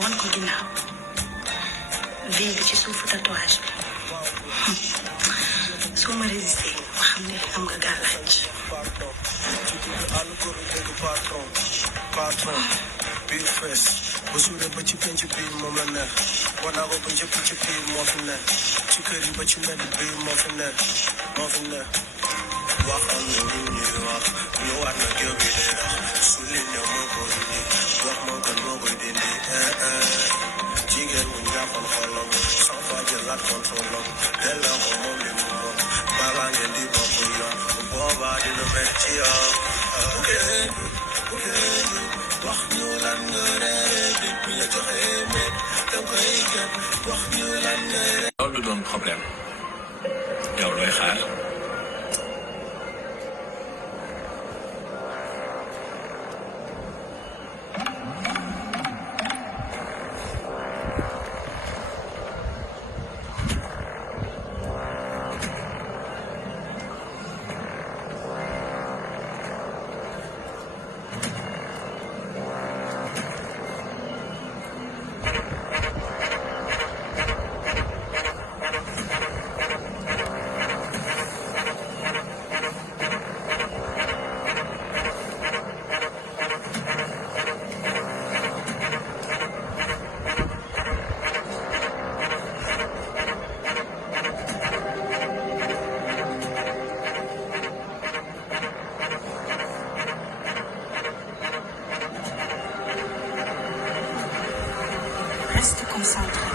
wan ko ginnaaw bii bi ci suufu tatouage bi soo ma résisté ma xam ne am nga gàllaaj biir fees ba suure ba ci penc biir moom la nekk wanaa ko ba jëpp ci biir moo fi nekk ci kër yi ba ci mbedd biir moo fi nekk waxal na nit ñi wax ñëwaat na géew bi day rax su li ñëw moo ko indi wax moo gën moo koy dindi jigéen mu ñàppoon xolam sans fa jëlaat contrôle am delloo ko moom li mu moom balaa ngeen di bokk yoon boobaa dina metti yow wax ñu lan nga reere bi bu la joxee met da koy jot wax ñu lan nga reere loolu du doon problème yow looy xaar reste concentré.